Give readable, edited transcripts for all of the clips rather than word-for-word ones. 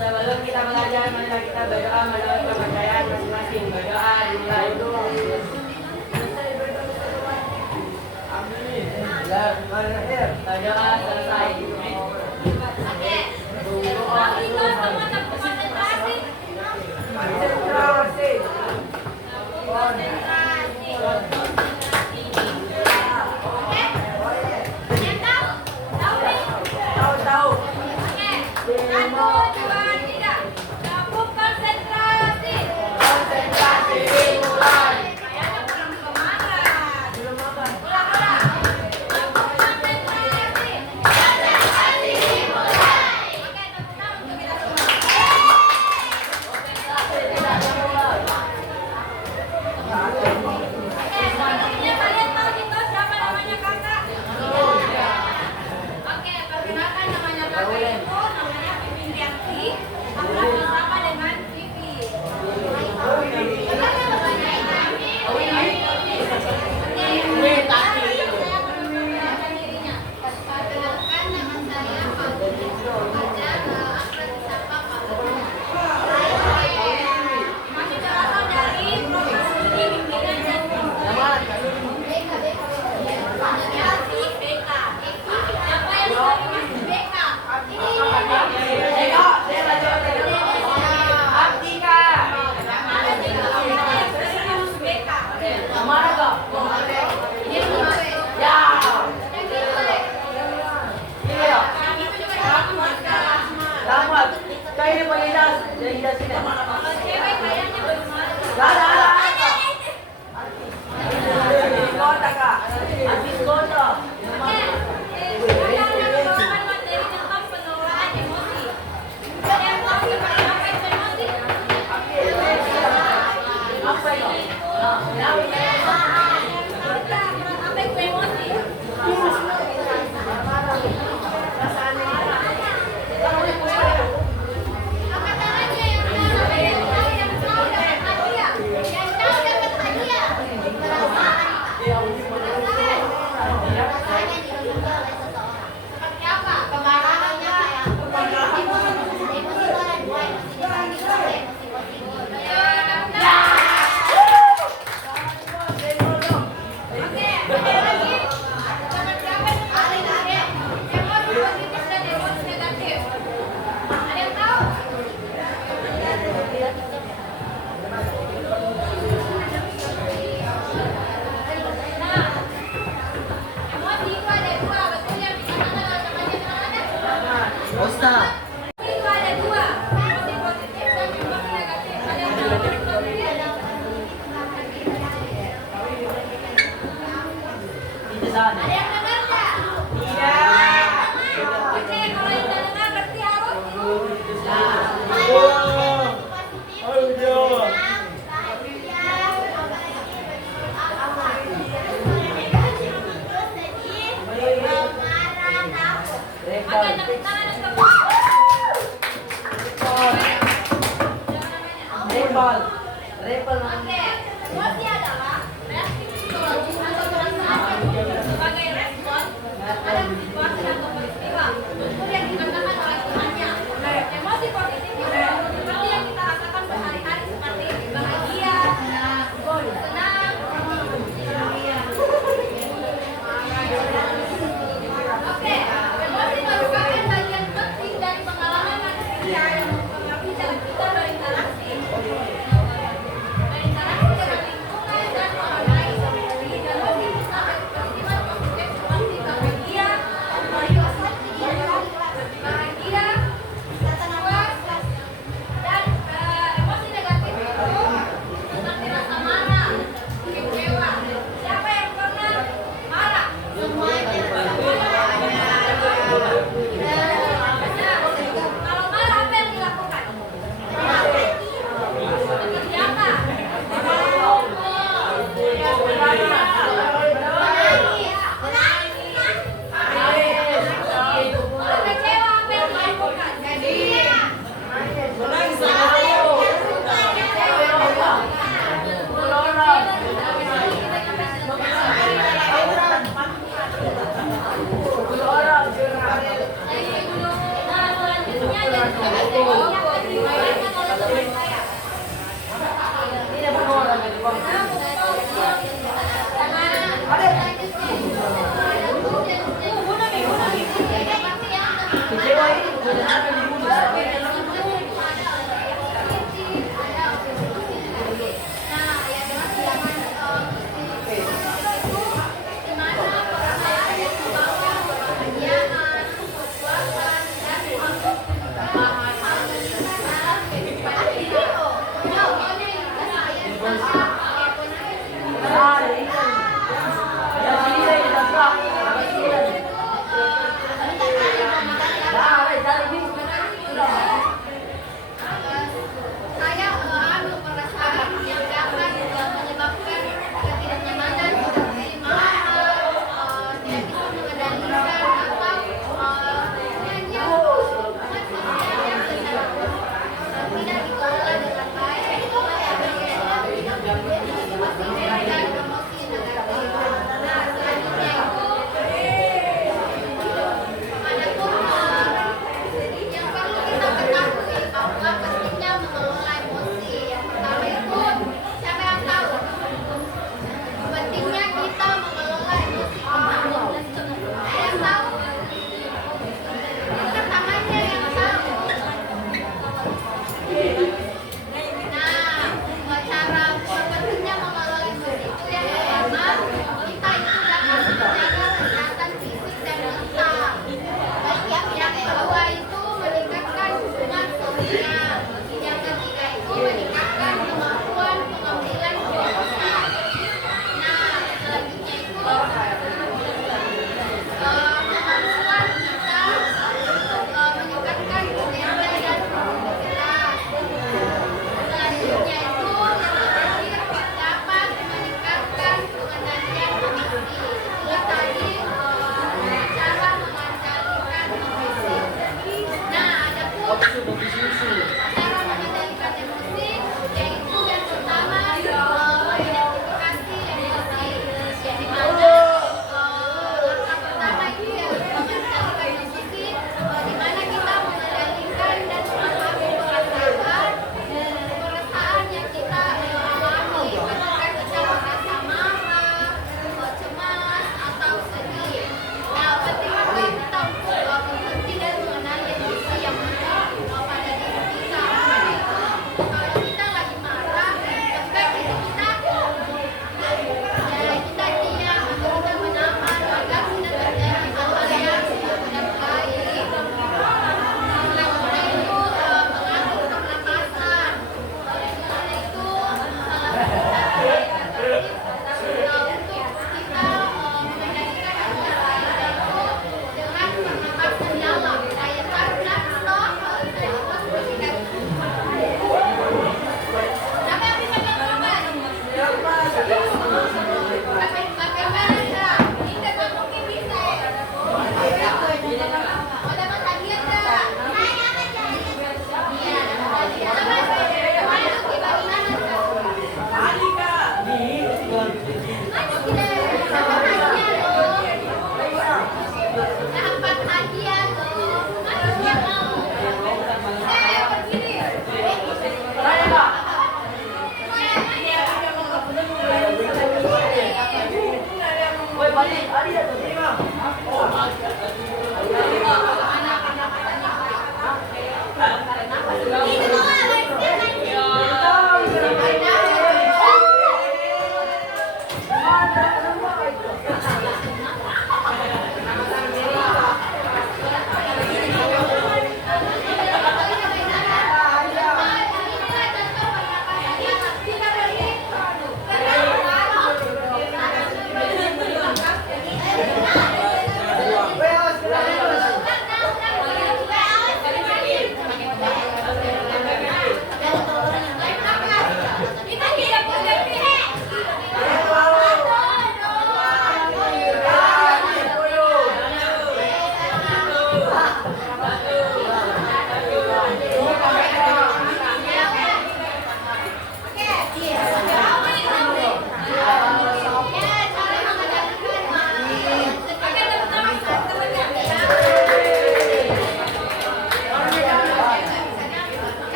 Sebelum kita belajar, mari kita berdoa menurut kepercayaan masing-masing. Berdoa dimulai. Berdoa selesai. Emosi adalah reaksi psikologis atau perasaan sebagai respon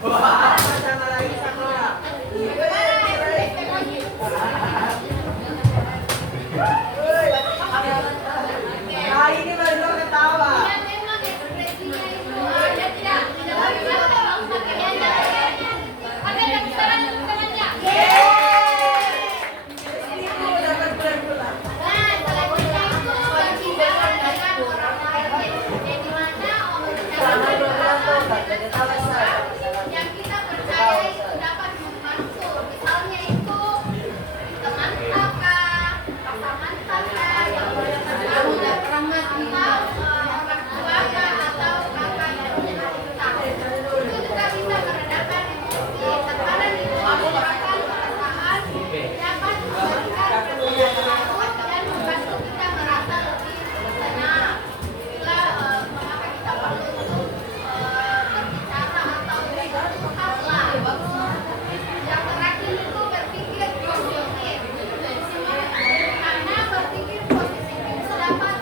Wah, sama lagi sama. Nah, ini baru ketawa. Yang kita percaya itu dapat membantu. Misalnya itu teman kakak, pasangan kakak, yang udah pernah mati, orang tua atau kakak yang punya utang. Itu juga bisa meredakan emosi, tekanan itu menyebabkan perasaan dapat memberikan ketenangan dan membantu kita merasa lebih tenang. Itulah mengapa kita perlu untuk berbicara atau berhak lah. Yang terakhir itu berpikir positif. Karena berpikir positif itu dapat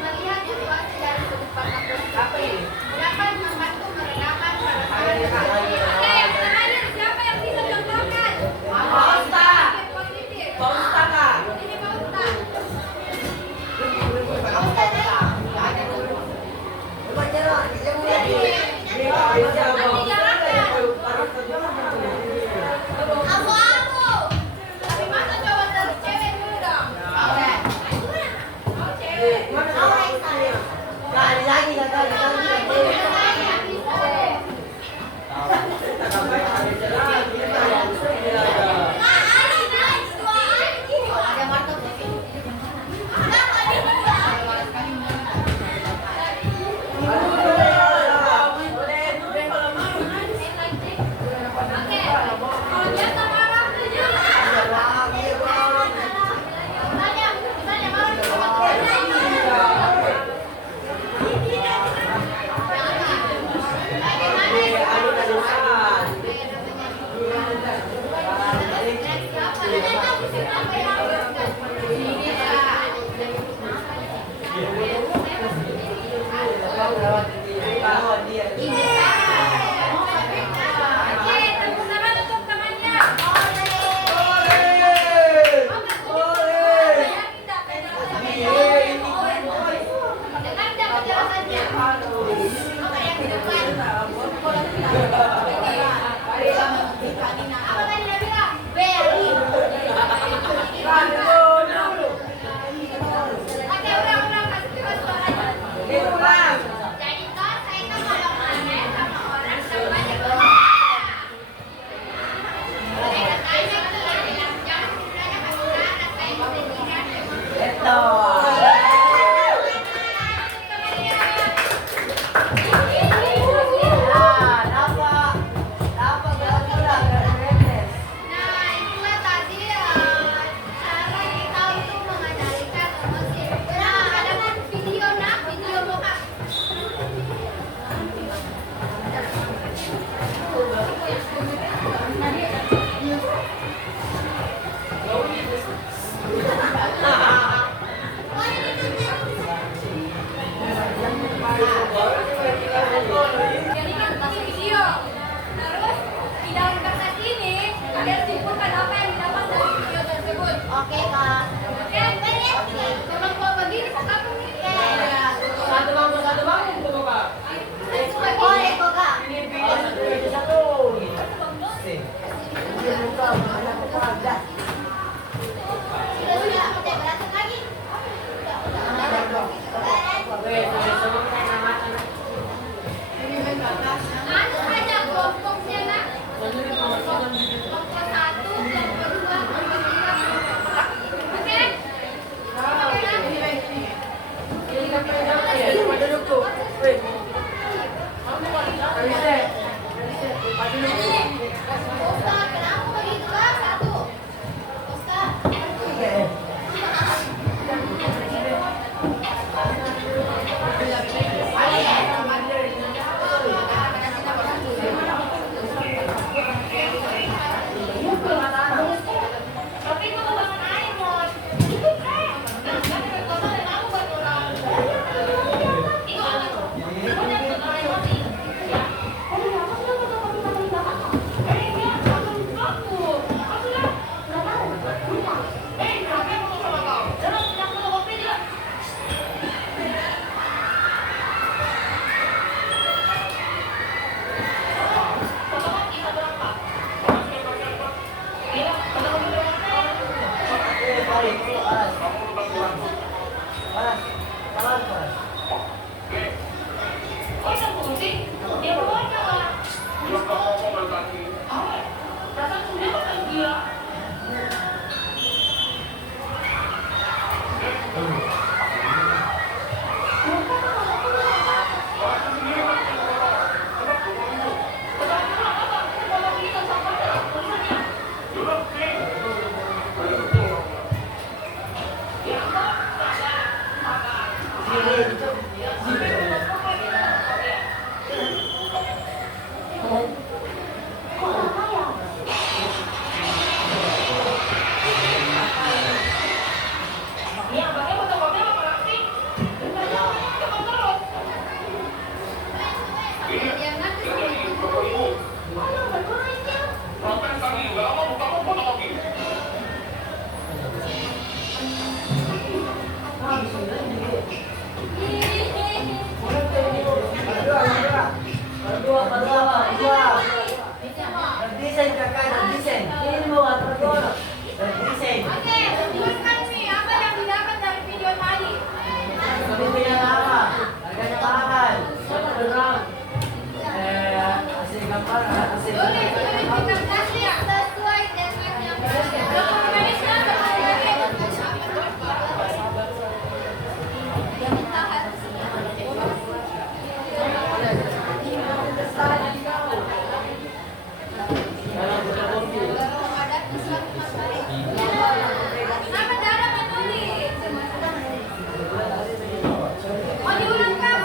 melihat situasi dari sudut pandang positif. Dapat membantu meredakan perasaan. Oke, yang terakhir siapa yang bisa contohkan? Pak Ustaz. Positif. Pak Ustaz, Kak. Ini Pak Ustaz. Pak Ustaz ya? Ini Pak Aisyah, Bang. Abu-abu. Tapi masa coba terus cewek dulu dong. Oke. Mau cewek. Mau Aisyah. Nggak ada lagi, nggak ada lagi. Saya bisa. Nah, Ali, naik dua Ali. Ada martabak. Nah, Ali dua. Oke. Kalau biasa marah aja. Misalnya marah sama tepuk tangan untuk temannya. Dengan penjelasannya. Oke, yang di depan. Apa tadi dia bilang? Beri. Oke, ulang kasih coba suaranya. Jadi toh saya kan kalau nanya sama orang semuanya saya tanya yang jangan sebenarnya bagaimana saya bisa Nah, itulah tadi cara kita untuk mengendalikan emosi. Nah, ada kan video muka. Jadi kan kasih video. Terus di dalam kertas ini kalian simpulkan apa yang didapat dari video tersebut. Oke kak. Oke. Tolong bawa berdiri satu nih. Satu bangun, tuh, Kak. Boleh kok kak. Ini video satu. Sudah berantem lagi. Anu saja kelompoknya nak. Kelompok satu, kelompok dua, kelompok tiga, kelompok empat. Oke? Ustaz, kenapa begitu kak? Satu. Ustaz. Tapi itu kebangan air, Mon. Itu apa tuh? Nag-design ka ka, nag-design. Tingin mo nga, nag-design. Oke, tuliskan nih apa yang didapat dari video tadi. Sabi mo yan ka. Agad ka kan. Asing gambar, asing Tulis di kertas ya sesuai dengan yang dokumennya Kenapa darah menulis? Mau diulang kan?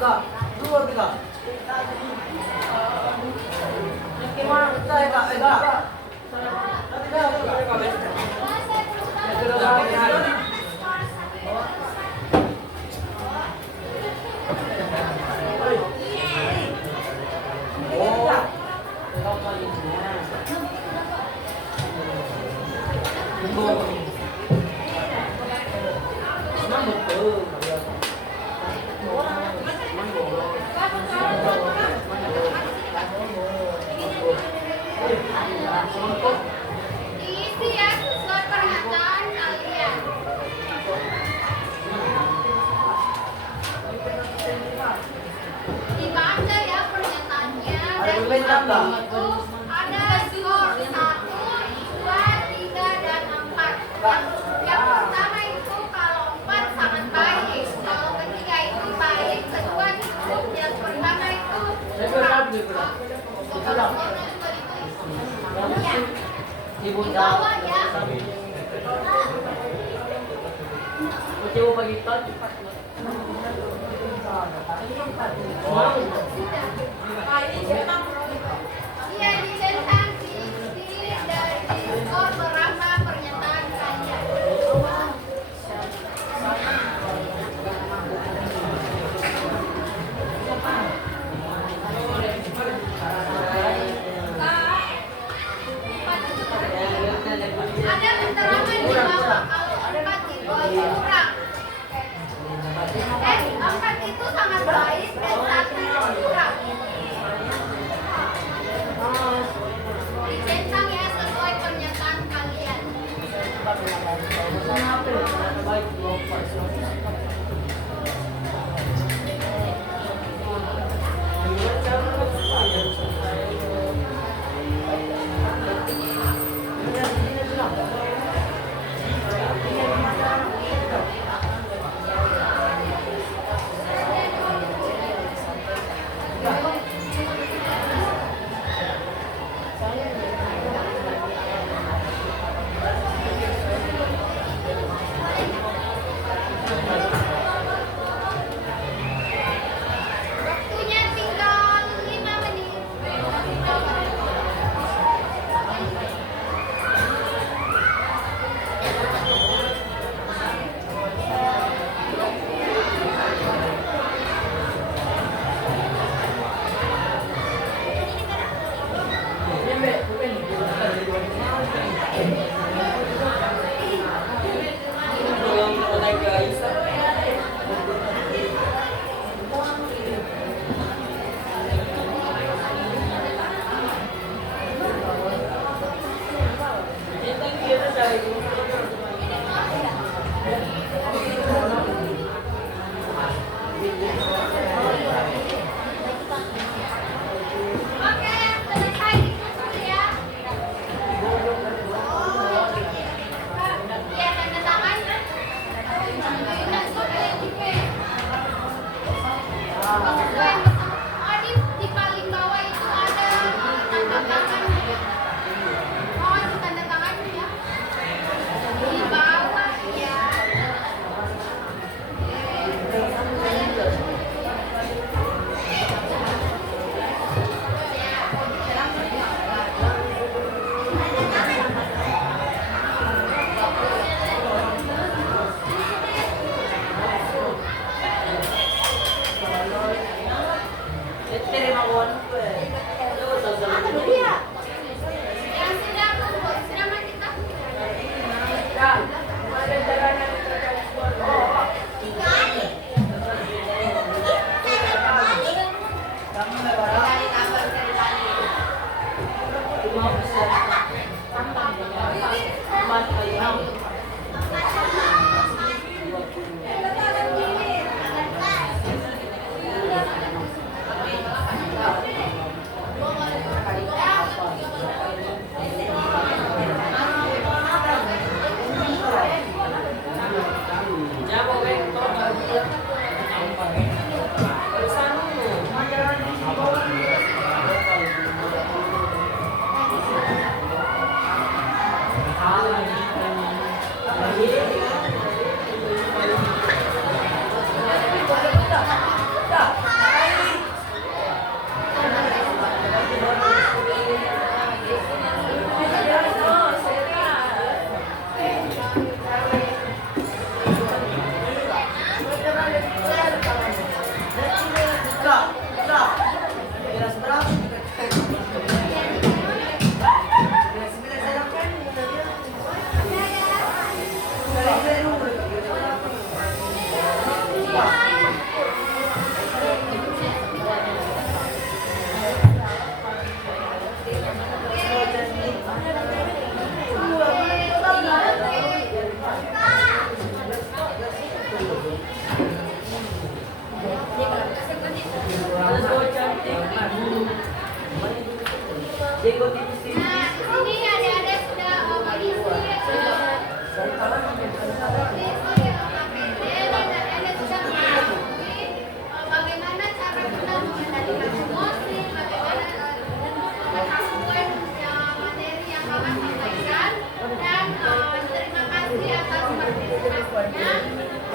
Ika, 2, 3. Gimana kita Ika? Ika. Diisi ya sesuai pernyataan kalian. Dibaca ya pernyataannya dan itu ada skor 1, 2, 3, dan 4. Yang pertama itu kalau 4 sangat baik, kalau ketiga itu baik, kedua cukup, yang pertama itu kurang. Kalau skornya juga ditulis. Ya. Di bawah ya. Iya, dicentang di dari skor berapa pernyataan kalian. Ada keterangan di bawah kalau 4 itu kurang. 4 itu sangat baik dan 1 itu kurang. Dicentang ya sesuai pernyataan kalian.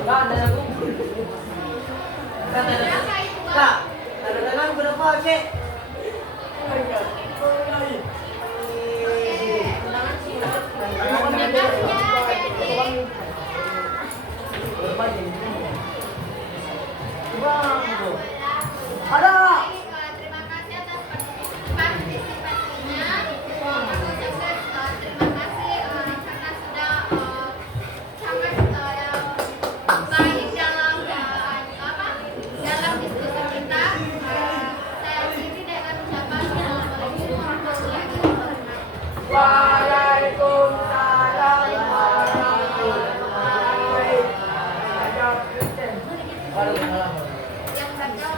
Enggak ada lagu. Kak, tangan berapa sih? Ada. Terima kasih atas partisipasinya. Aku ucapkan terima kasih karena sudah sangat baik dalam dalam diskusi kita. Saya akhiri dengan ucapan Assalamualaikum warahmatullahi wabarakatuh. Waalaikumsalam warahmatullahi wabarakatuh. Waalaikumsalam. Yang baca